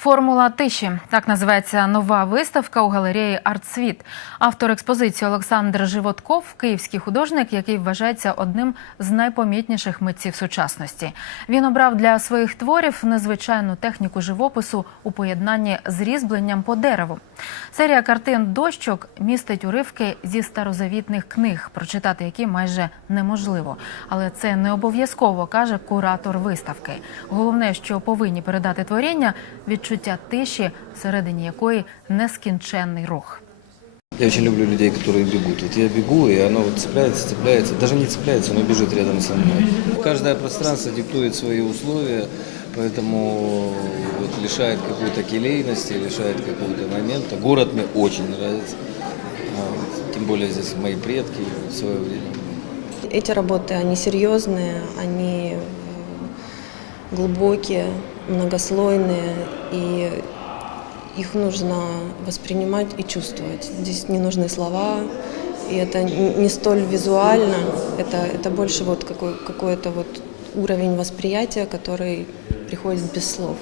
Формула тиші так називається нова виставка у галереї Артсвіт. Автор експозиції Олександр Животков, київський художник, який вважається одним з найпомітніших митців сучасності. Він обрав для своїх творів незвичайну техніку живопису у поєднанні з різьбленням по дереву. Серія картин дощок містить уривки зі старозавітних книг, прочитати які майже неможливо. Але це не обов'язково каже куратор виставки. Головне, що повинні передати творіння відчуття тиші, всередині якої нескінченний рух. Я очень люблю людей, которые бегут. Вот я бегу, и оно вот цепляется, цепляется. Даже не цепляется, оно бежит рядом со мной. Каждое пространство диктует свои условия, поэтому вот лишает какой-то келейности, лишает какого-то момента. Город мне очень нравится. Вот. Тем более здесь мои предки в свое время. Эти работы, они серьезные, они э, глубокие, многослойные, и их нужно воспринимать и чувствовать. Здесь не нужны слова, и это н- не столь визуально, это, это больше вот какой, какой-то вот уровень восприятия, который приходит без слов.